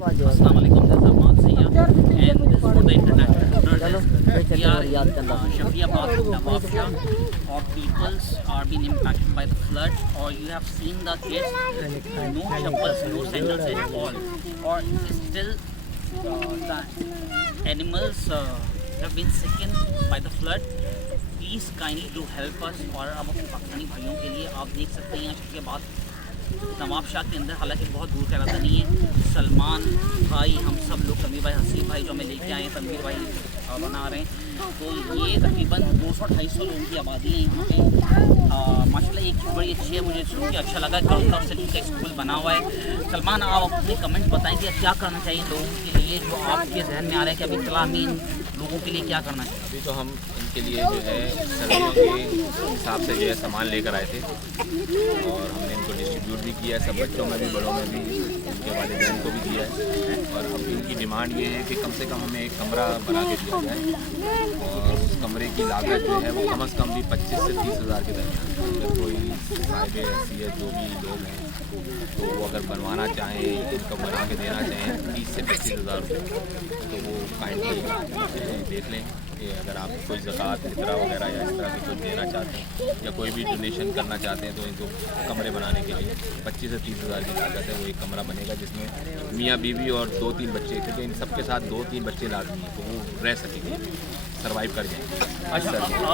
Assalamu alaikum, this is Ahmad Zia and this is for the international students. We are in Shafiabad, Nawab Shah. Our peoples are being impacted by the flood, or you have seen the kids, no chappals, no sandals at all, or still the animals have been sickened by the flood. Please kindly do help us. और अब अपने पाकिस्तानी भाइयों के लिए आप देख सकते हैं शफियाबाद नवाब शाह के अंदर, हालांकि बहुत दूर का रास्ता नहीं है। सलमान भाई, हम सब लोग, तमीर भाई, हसीब भाई जो हमें लेके आए हैं, तमीर भाई बना रहे हैं। तो ये तकरीबन 200-250 लोगों की आबादी है यहाँ पे। माशाल्लाह एक चीज़ बड़ी अच्छी है, मुझे सुन के अच्छा लगा। काउंटर सिटी का स्कूल बना हुआ है। सलमान, आप अपने कमेंट बताएं कि क्या करना चाहिए लोगों के लिए, जो आपके जहन में आ रहा है कि अभी तलामीन लोगों के लिए क्या करना चाहिए? अभी तो हम इनके लिए जो है सर्दियों के हिसाब से जो है सामान लेकर आए थे और हमने इनको डिस्ट्रीब्यूट भी किया है, सब बच्चों में भी बड़ों में भी, इनके वालिदैन को भी दिया है। और अब इनकी डिमांड ये है कि कम से कम हमें एक कमरा बना के दिया जाए और उस कमरे की लागत जो है वो कम से कम भी 25 से 30 हज़ार के दरमियान। अगर कोई साहिब हैसियत जो भी लोग हैं तो वो अगर बनवाना चाहें, इनको बना के देना चाहें 30 से 25 हज़ार रुपये, तो वो काइंडली देख लें कि अगर आप कोई ज़कात फितरा वगैरह या इस तरह की कुछ देना चाहते हैं या कोई भी डोनेशन करना चाहते हैं, तो इनको कमरे बनाने के लिए 25 से 30 हज़ार की लागत है। वो एक कमरा बनेगा जिसमें मियाँ बीवी और 2-3 बच्चे, क्योंकि इन सबके साथ 2-3 बच्चे लाजमी हैं, तो वो रह सकेंगे, सर्वाइव कर जाएंगे। अच्छा।